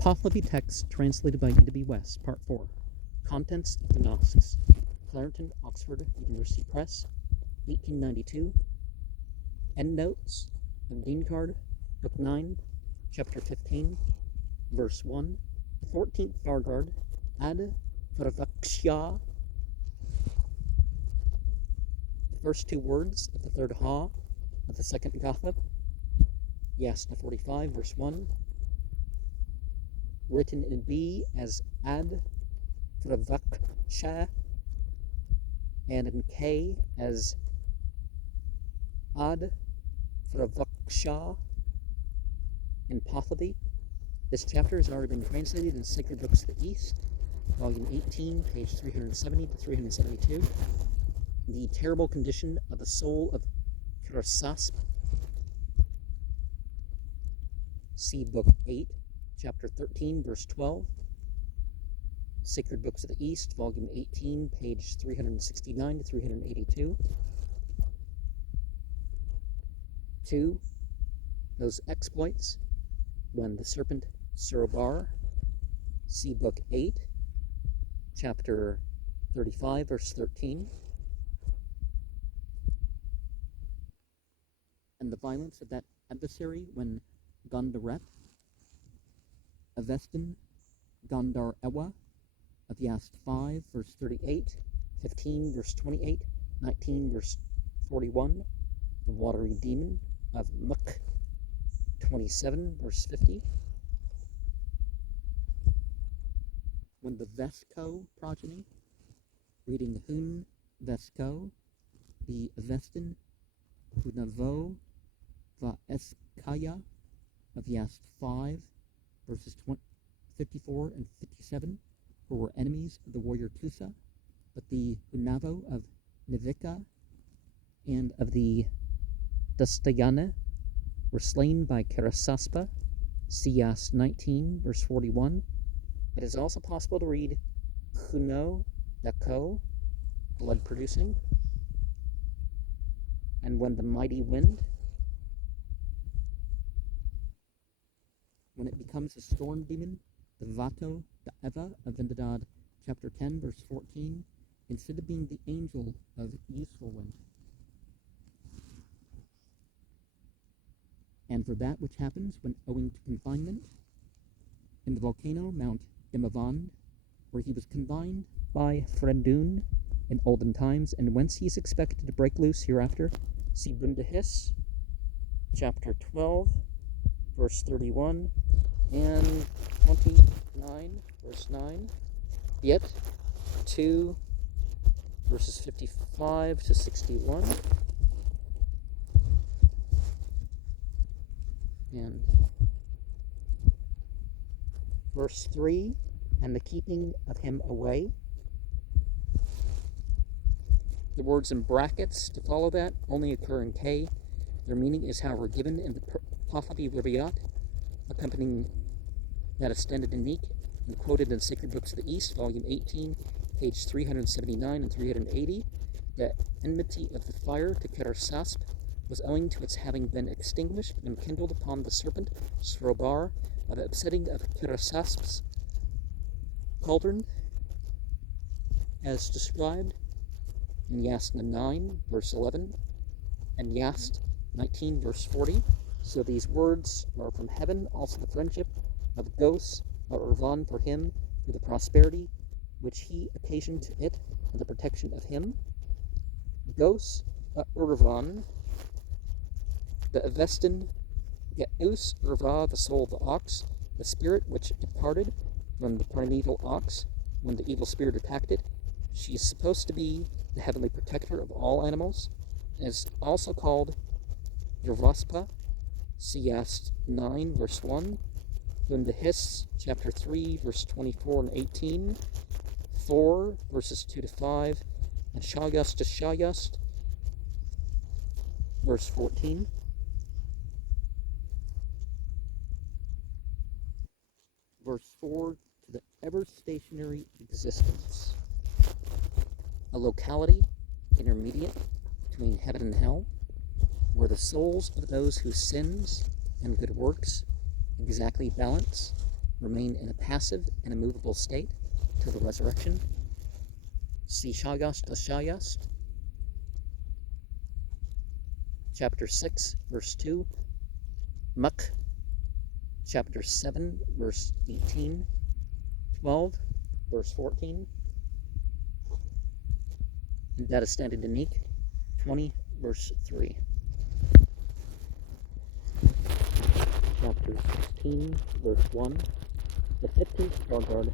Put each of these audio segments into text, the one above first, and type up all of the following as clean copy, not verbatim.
Pahlavi text translated by E.W. West, Part 4. Contents of the Nasks. Clarendon, Oxford University Press, 1892. Endnotes of Dinkard, Book 9, Chapter 15, Verse 1. The 14th Vargard, Ad Vravaksha. The first two words of the third Ha of the second Gatha. Yasna 45, Verse 1. Written in B as Ad Vravaksha, and in K as Ad Vravaksha in Pahlavi. This chapter has already been translated in Sacred Books of the East, Volume 18, page 370 to 372. The terrible condition of the soul of Kirasasp. See Book 8, Chapter 13, Verse 12. Sacred Books of the East, Volume 18, page 369 to 382. 2. Those exploits when the serpent Surobar. See Book 8, Chapter 35, Verse 13. And the violence of that adversary when Gondarep, Avestin, Gondar Ewa, of Yast 5, verse 38, 15, verse 28, 19, verse 41, the watery demon of Muk, 27, verse 50. When the Vesco progeny, reading Hun Vesco, the Avestin, Hunavo, Va Eskaya, of Yast 5, verses 54 and 57, who were enemies of the warrior Tusa, but the Hunavo of Nivika and of the Dastayana were slain by Karasaspa, Yast 19, verse 41. It is also possible to read Huno Dako, blood-producing, and when the mighty wind, when it becomes a storm demon, the Vato Da'eva of Vendadad, chapter 10, verse 14, instead of being the angel of useful wind. And for that which happens when owing to confinement, in the volcano Mount Imavand, where he was confined by Frendun in olden times, and whence he is expected to break loose hereafter, see Bundahis, chapter 12, verse 31, and 29, verse 9, yet 2, verses 55 to 61, and verse 3, and the keeping of him away. The words in brackets to follow that only occur in K. Their meaning is, however, given in the Pahlavi Riviat, accompanying that extended in Neek, and quoted in Sacred Books of the East, Volume 18, page 379 and 380. The enmity of the fire to Kerasasp was owing to its having been extinguished when kindled upon the serpent Srobar by the upsetting of Kerasasp's cauldron, as described in Yasna 9, verse 11, and Yast 19, verse 40. So these words are from heaven, also the friendship of Gos Urvan for him, for the prosperity which he occasioned to it, and the protection of him. Gos Urvan, the Avestin, Geus Urva, the soul of the ox, the spirit which departed from the primeval ox when the evil spirit attacked it. She is supposed to be the heavenly protector of all animals, and is also called Yervaspa, Yast 9, verse 1, Bundahis, chapter 3, verse 24 and 18, 4, verses 2 to 5, and Shayast to Shayast, verse 14. Verse 4, to the ever-stationary existence, a locality intermediate between heaven and hell, where the souls of those whose sins and good works exactly balance, remain in a passive and immovable state till the resurrection. See Shayast, chapter 6, verse 2, Muk, chapter 7, verse 18, 12, verse 14, and Data Standard Unique, 20, verse 3. Chapter 16, verse 1, the 15th Dinkard,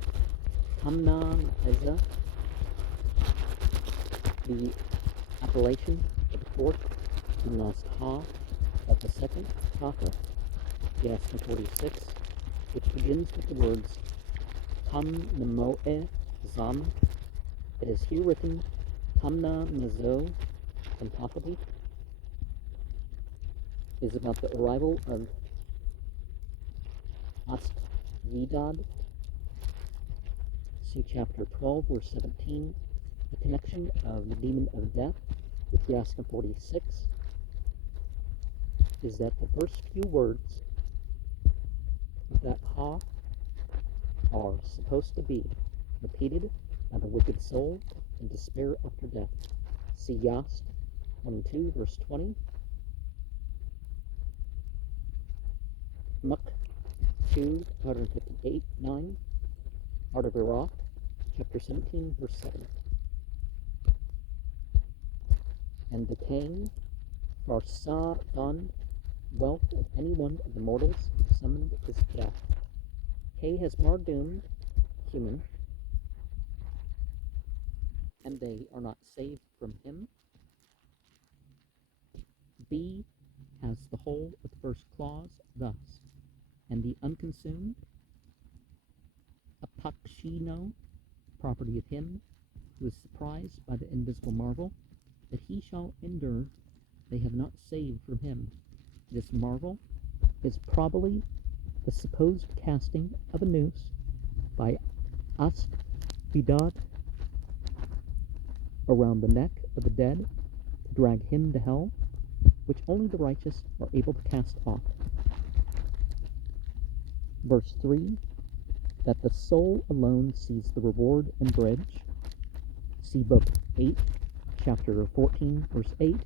Kamna Eza, the appellation of the fourth, the Nask of the second Taka, Yasna 46, which begins with the words Tam Namoe Zam. It is here written Tamna Mazo and Pahlavi, is about the arrival of Vidad. See chapter 12, verse 17, the connection of the demon of death with Yasna 46 is that the first few words of that Ha are supposed to be repeated by the wicked soul in despair after death. See Yast 22, verse 20, Muk 2, 158-9, Art of Iraq, chapter 17, verse 7. And decaying Farsadan, wealth of any one of the mortals summoned is death. K has Mardum, human, and they are not saved from him. B has the whole of the first clause, thus, and the unconsumed, Apakshino, property of him who is surprised by the invisible marvel, that he shall endure, they have not saved from him. This marvel is probably the supposed casting of a noose by Vidad around the neck of the dead to drag him to hell, which only the righteous are able to cast off. Verse 3, that the soul alone sees the reward and bridge. See Book 8, chapter 14, verse 8,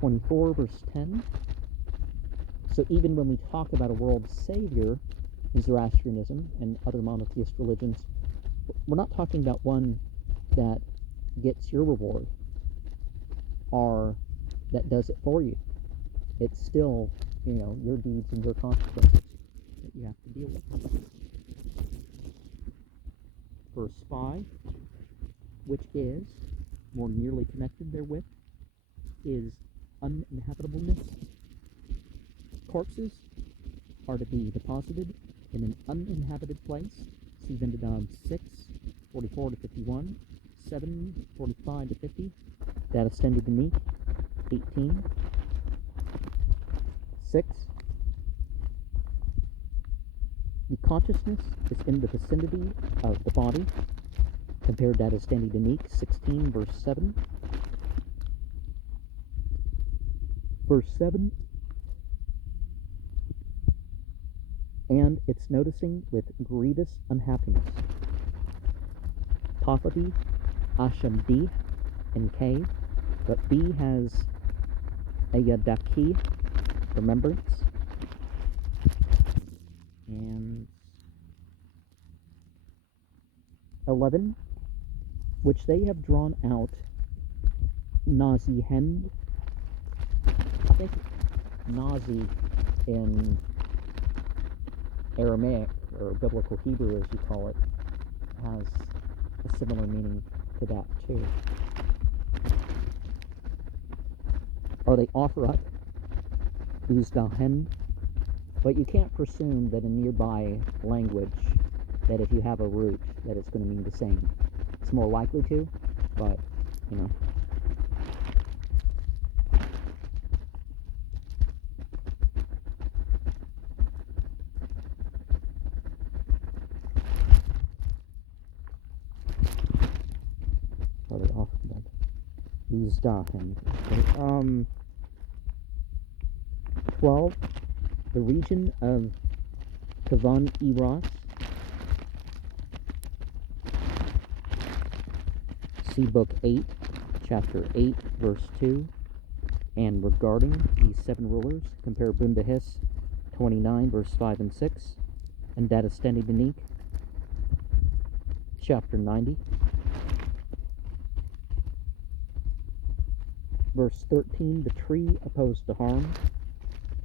24, verse 10. So even when we talk about a world savior in Zoroastrianism and other monotheist religions, we're not talking about one that gets your reward or that does it for you. It's still, your deeds and your consequences that you have to deal with. Verse 5, which is more nearly connected therewith, is uninhabitableness. Corpses are to be deposited in an uninhabited place. See Vendidad 6, 44 to 51, 7, 45 to 50, Data Standard Unique 18, 6. The consciousness is in the vicinity of the body. Compare Data Standard Unique 16, verse 7. Verse 7. And it's noticing with grievous unhappiness. Pahlavi, Asham D, and K, but B has Ayadaki, remembrance, and 11, which they have drawn out Nazi Hend. I think Nazi in Aramaic, or Biblical Hebrew as you call it, has a similar meaning to that too. Or they offer up Uzdahen, but you can't presume that in nearby language that if you have a root that it's going to mean the same. It's more likely to, but or they offer that Uzdahen. Okay. 12, the region of Kavan Eros See Book 8, Chapter 8, verse 2. And regarding these 7 rulers, compare Bundahis 29, verse 5 and 6, and Dadastani Danik, chapter 90, verse 13. The tree opposed to harm,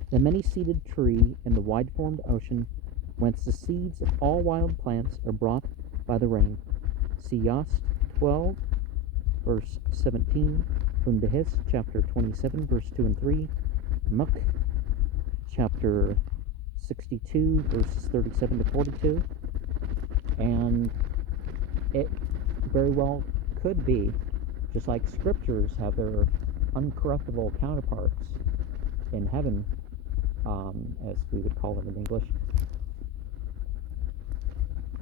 the many-seeded tree in the wide-formed ocean, whence the seeds of all wild plants are brought by the rain. See Yost 12, verse 17, Bundahis, chapter 27, verse 2 and 3, Muk, chapter 62, verses 37 to 42, and it very well could be, just like scriptures have their uncorruptible counterparts in heaven, as we would call them in English,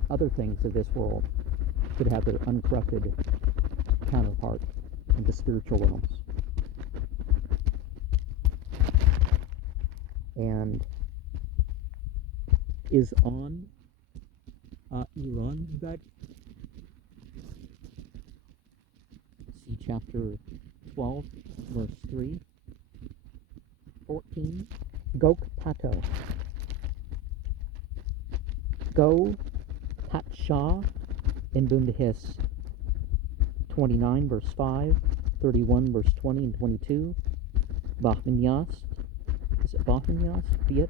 other things of this world could have their uncorrupted counterpart in the spiritual realms. And is on Iran that? See chapter 12, verse 3. 14. Gok Pato. Go Patsha in Bundahis 29, verse 5, 31, verse 20 and 22. Bahminyas. Is it Bahminyas? Viet?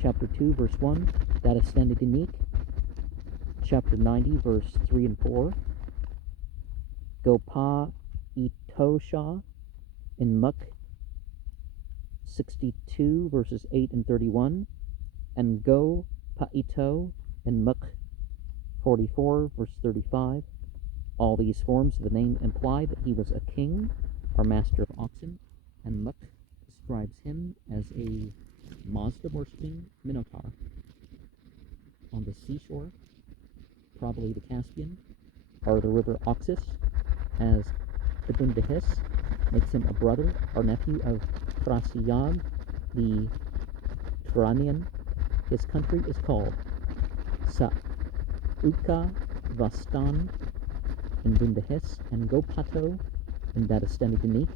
Chapter 2, verse 1. That is Standi Danik. Chapter 90, verse 3 and 4. Gopa Itosha in Muk 62, verses 8 and 31. And Go Paito in Muk 44, verse 35. All these forms of the name imply that he was a king or master of oxen, and Muk describes him as a Mazda-worshipping minotaur. On the seashore, probably the Caspian, or the river Oxus, as the Bundahis makes him a brother or nephew of Thrasiyab, the Turanian. His country is called Sa'uka Vastan in Bundahis, and Gopato in Dadastani Danik.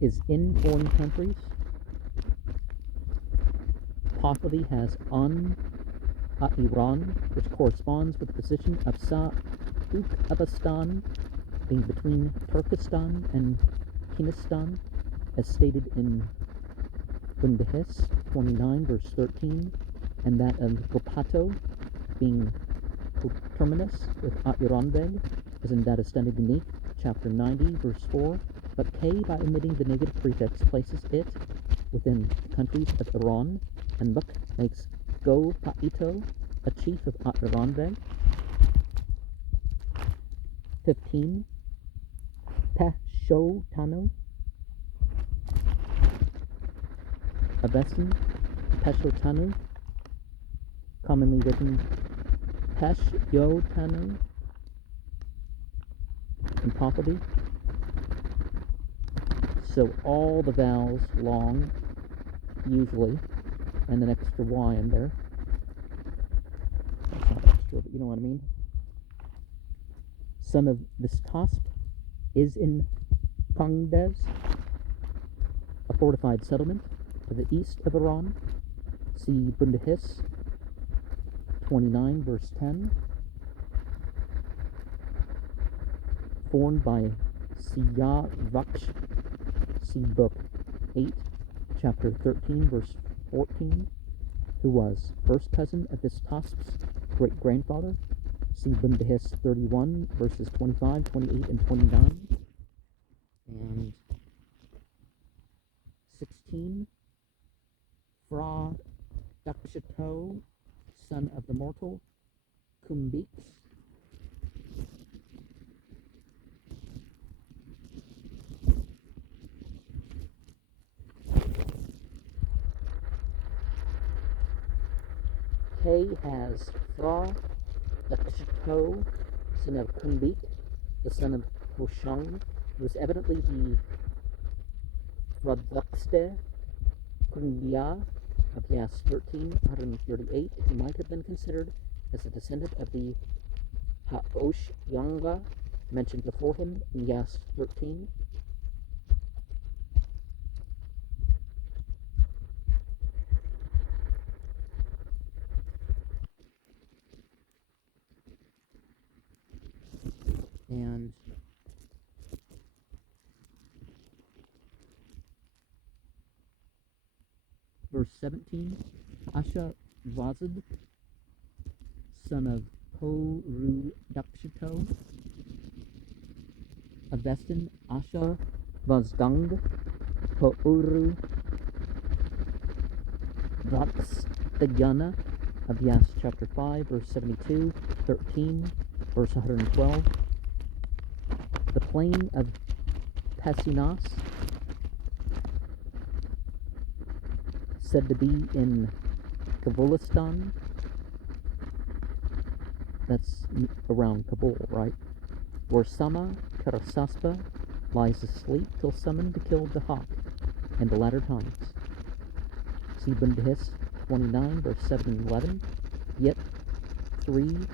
Is in foreign countries. Pahlavi has on Iran, which corresponds with the position of Sa'uk-Abastan, being between Turkestan and Kinistan, as stated in Bundahis 29, verse 13, and that of Gopato, being coterminous with Iranbeg, as in Dadastani Danik, chapter 90, verse 4. But K, by omitting the negative prefix, places it within the countries of Iran, and Muk makes Go Paito a chief of Iranbeg. 15. Peshotano, Abesan, Peshotanu, commonly written Peshyotanu in Pahlavi. So all the vowels long, usually, and an extra Y in there. That's not extra, but you know what I mean. Son of Vistasp is in Pangdes, a fortified settlement to the east of Iran. See Bundahis 29, verse 10. Formed by Siyavaksh. See Book 8, chapter 13, verse 14, who was first cousin of Vistasp's great-grandfather. See Bundahis 31, verses 25, 28, and 29. And 16, Fra Dakshato, son of the mortal Kumbix. K has Fra Dakshato, son of Kumbik, the son of Hoshang, who was evidently the Radakste Kundia of Yas 13, 138, who might have been considered as a descendant of the Ha'osh-Yanga, mentioned before him in Yas 13. And verse 17, Asha Vazad, son of Poru Dakshito, Avestin Asha Vazdang, Pouru Vakstagyana, of Yas chapter 5, verse 72, 13, verse 112, the plain of Pesinas, said to be in Kabulistan, that's around Kabul, right? Where Sama Karasaspa lies asleep till summoned to kill the hawk in the latter times. See Bundahis 29, verse 7 and 11, yet 3,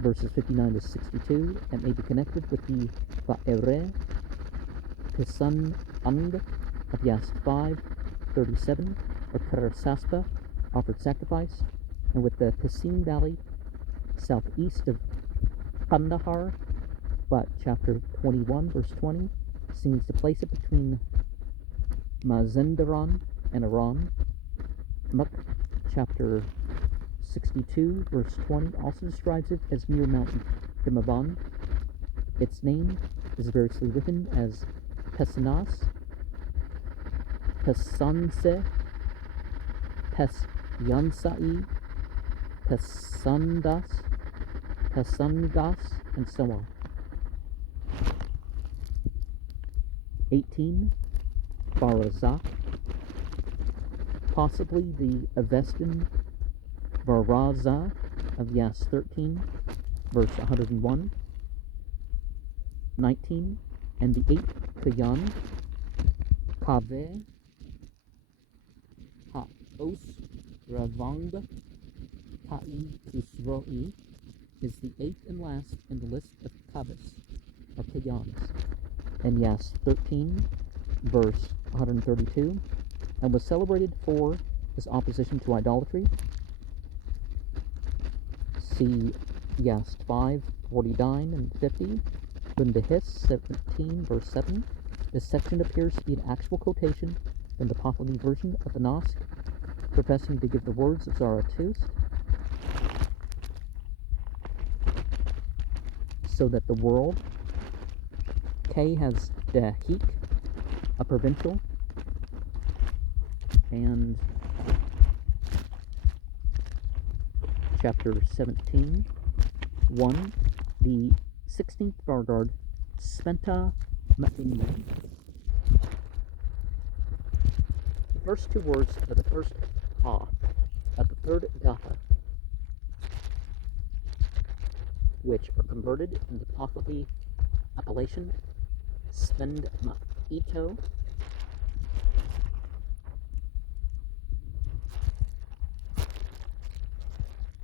verses 59 to 62, and may be connected with the Va'ere Pisan Ang of Yast 5, 37, where Karasaspa offered sacrifice, and with the Pisin Valley southeast of Kandahar, but chapter 21, verse 20, seems to place it between Mazendaran and Iran. Muk, chapter 62, verse 20, also describes it as near Mount Dimavand. Its name is variously written as Pesinas, Pesanse, Pesyansai, Pesandas, Pesangas, and so on. 18, Barazak, possibly the Avestin Varaza of Yas 13, verse 101. 19, and the 8th Kayan, Kave, Ha'os Ravang, Ta'i Kusroi, is the 8th and last in the list of Kabas, or Kayans, in Yas 13, verse 132, and was celebrated for his opposition to idolatry. See Yas 5, 49 and 50, Bundahis 17, verse 7. This section appears to be an actual quotation from the Pahlavi version of the Nasks, professing to give the words of Zarathustra, so that the world, K has Dahik, a provincial, and chapter 17, 1, the 16th Vargard, Spenta Ma'inman. The first two words of the first Ha of the third Gatha, which are converted into Pahlavi appellation, Spend Ma'ito,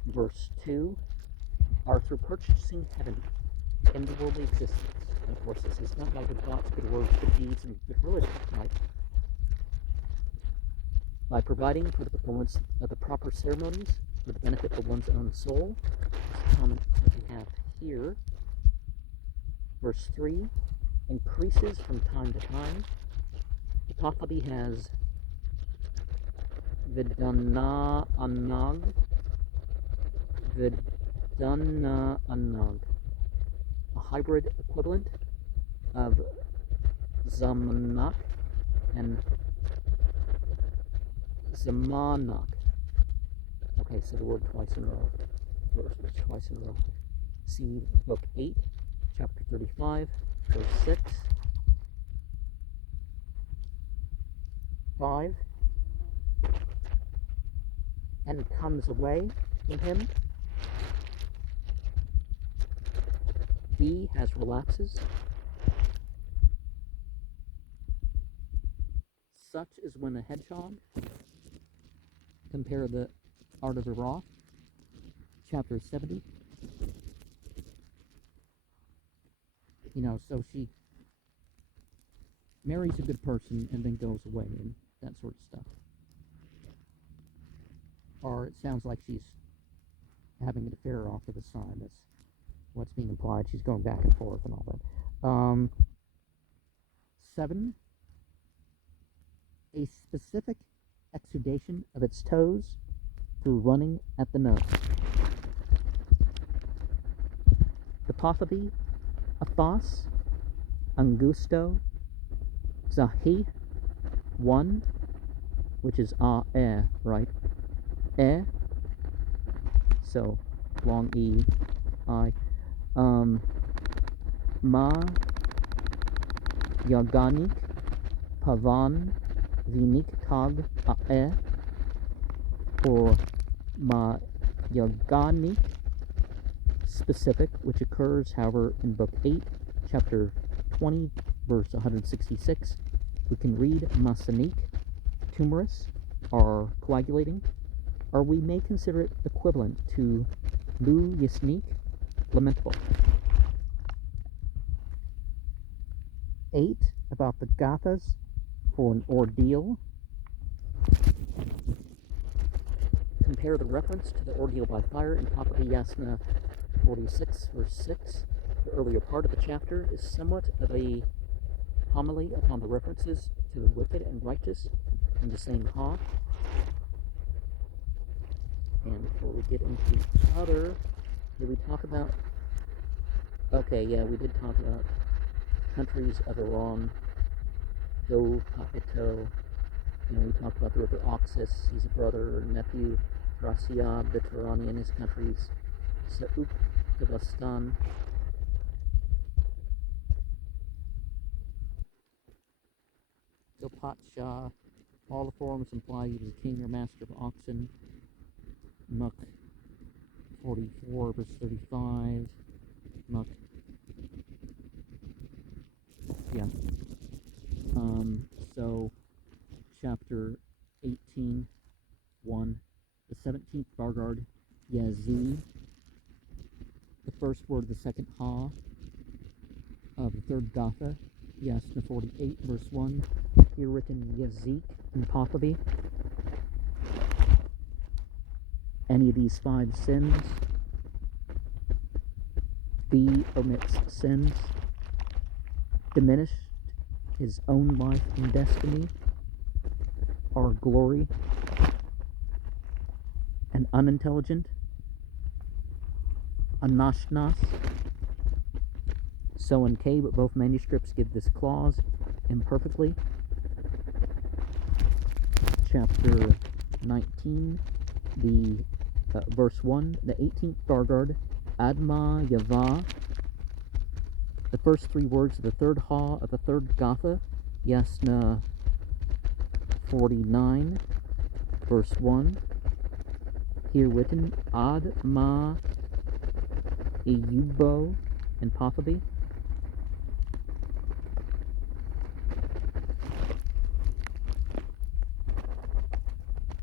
verse 2, are through purchasing heaven in the worldly existence. And of course, this is not by good thoughts, good words, good deeds, and good religion, right? By providing for the performance of the proper ceremonies for the benefit of one's own soul. This comment that we have here, verse 3, increases from time to time. The Pahlavi has Vidana Anag, Vidana Anag, a hybrid equivalent of Zamanak and Zamanak. Okay, so the word twice in a row. Twice in a row. See book 8, chapter 35, verse 6. 5. And comes away from him. B has relapses. Such is when a hedgehog, compare the Art of Iraq, chapter 70, so she marries a good person and then goes away and that sort of stuff. Or it sounds like she's having an affair off to the side. That's what's being implied. She's going back and forth and all that. 7. A specific exudation of its toes through running at the nose. The Pahlavi, Athos, Angusto, Zahi, 1, which is right? So long E, I. Ma, Yaganik, Pavan, Vinik Tag, or Ma Yaganik, specific, which occurs, however, in Book 8, Chapter 20, verse 166. We can read Masanik, tumorous, or coagulating, or we may consider it equivalent to Lu Yisnik, lamentable. 8. About the Gathas for an ordeal. Compare the reference to the ordeal by fire in Pahlavi Yasna 46, verse 6. The earlier part of the chapter is somewhat of a homily upon the references to the wicked and righteous in the same ha. And before we get into other, did we talk about, okay, yeah, we did talk about countries of Iran, Do, Papito, we talked about the river Oxus, he's a brother or nephew, Rasiab, the Turani and his countries, Sa'uk, Davastan, Zopat Shah, all the forms imply he was a king or master of oxen, Muck 44, verse 35, Muck, yeah, so chapter 18, 1, the 17th Bargard, Yazid, the first word of the second Ha of the third Gatha, Yasna 48, verse 1, here written Yazik in Pahlavi. Any of these 5 sins, B omits sins, diminished his own life and destiny, or glory, and unintelligent, anashnas, so in K, but both manuscripts give this clause imperfectly. Chapter 19, the verse 1, the 18th Bargard, Adma Yava, the first 3 words of the third Ha of the third Gatha, Yasna 49, verse 1, here written Adma Iyubo in Pahlavi.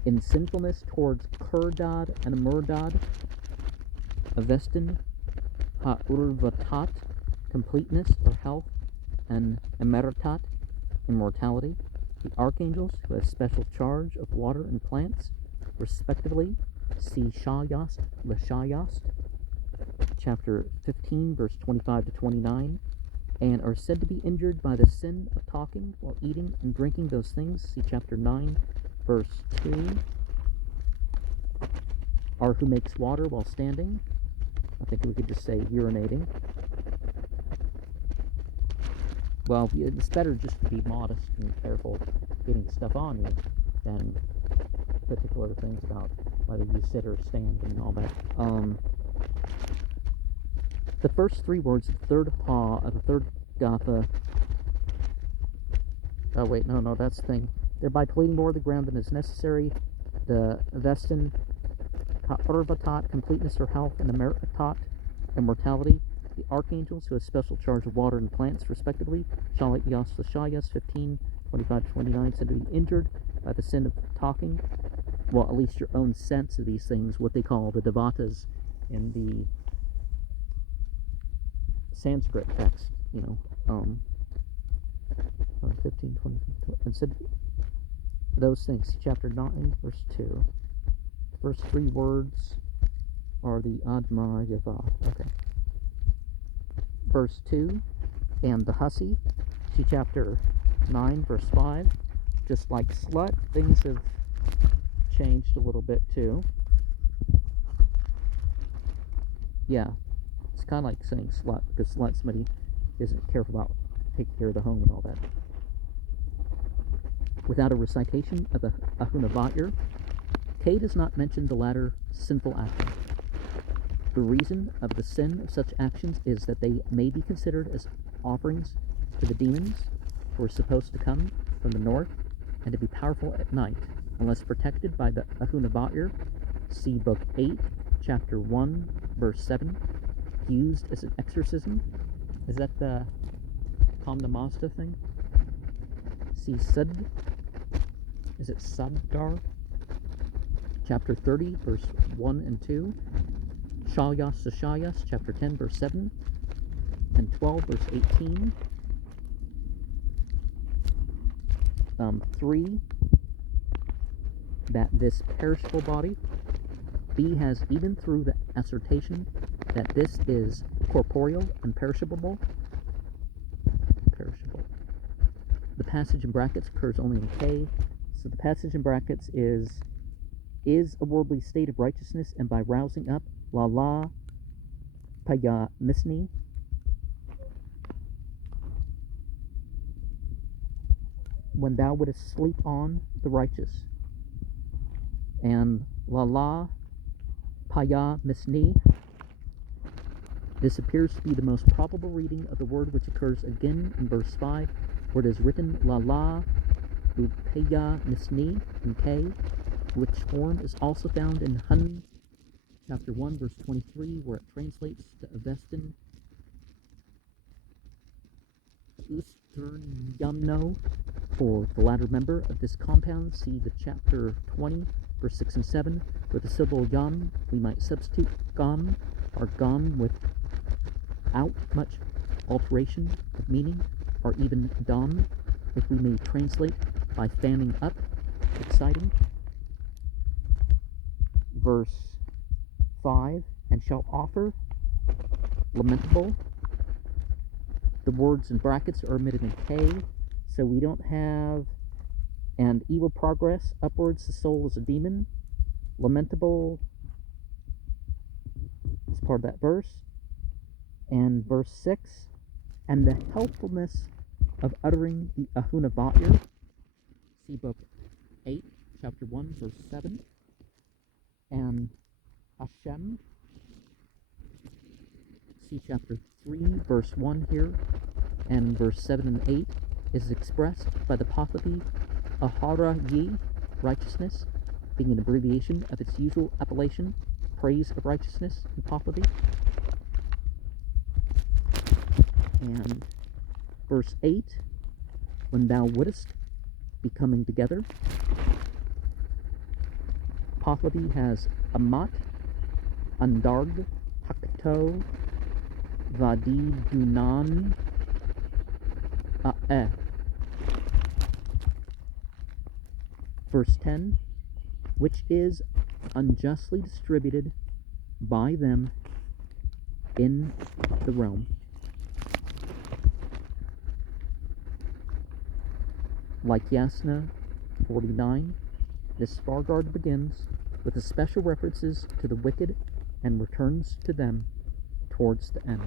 In sinfulness towards Kurdad and Murdad, Avestin, Ha'urvatat, completeness or health, and Emeritat, immortality, the archangels who have special charge of water and plants, respectively, see Shayast, Lashayast, chapter 15, verse 25 to 29, and are said to be injured by the sin of talking while eating and drinking those things, see chapter 9, verse 2, or who makes water while standing. I think we could just say urinating. Well, it's better just to be modest and careful getting stuff on you than particular things about whether you sit or stand and all that. The first 3 words of the third Ha of the third Gatha. Oh wait, no, that's the thing. Thereby pleading more of the ground than is necessary. The Vestin, Ha'urvatat, completeness or health, and Emeritat, immortality. The archangels who have special charge of water and plants, respectively. Shalit Yas Lashayas 15, 25 to 29, said to be injured by the sin of talking. Well, at least your own sense of these things, what they call the devatas in the Sanskrit text, you know, 15, 20, 20, instead those things. Chapter 9, verse 2. The first three words are the Adma Yava. Okay. Verse 2, and the hussy. See chapter 9, verse 5. Just like slut, things have changed a little bit too. Yeah, it's kind of like saying slut, because slut, somebody isn't careful about taking care of the home and all that. Without a recitation of the Ahunavatyr, K does not mention the latter sinful action. The reason of the sin of such actions is that they may be considered as offerings to the demons who are supposed to come from the north and to be powerful at night, unless protected by the Ahunavatyr. See Book 8, Chapter 1, verse 7, used as an exorcism. Is that the Kamna Mazda thing? See Sud. Is it Sabdar? Chapter 30, verse 1 and 2. Shalyas Sashayas, chapter 10, verse 7. And 12, verse 18. 3. That this perishable body B has, even through the assertion that this is corporeal and perishable. The passage in brackets occurs only in K. So the passage in brackets is a worldly state of righteousness, and by rousing up la paya misni, when thou wouldest sleep on the righteous, and la paya misni. This appears to be the most probable reading of the word, which occurs again in verse 5, where it is written la upaya misni in K, which form is also found in Hun chapter 1, verse 23, where it translates to Avestin Ustranyamno. For the latter member of this compound, see the chapter 20, verse 6 and 7. For the syllable yam, we might substitute gam, or gam without much alteration of meaning, or even dam, if we may translate by fanning up, exciting. Verse 5, and shall offer, lamentable. The words in brackets are omitted in K, so we don't have and evil progress upwards, the soul is a demon. Lamentable is part of that verse. And verse 6, and the helpfulness of uttering the Ahunavatyr. See Book 8, chapter 1, verse 7. And Hashem. See chapter 3, verse 1 here. And verse 7 and 8 is expressed by the Pahlavi Ahara Yi, righteousness, being an abbreviation of its usual appellation, praise of righteousness in Pahlavi. And verse 8, when thou wouldest be coming together. Pahlavi has Amat, Andarg, Hakto, Vadi Dunan, Ae. Verse 10, which is unjustly distributed by them in the realm. Like Yasna 49, this Svargard begins with the special references to the wicked and returns to them towards the end.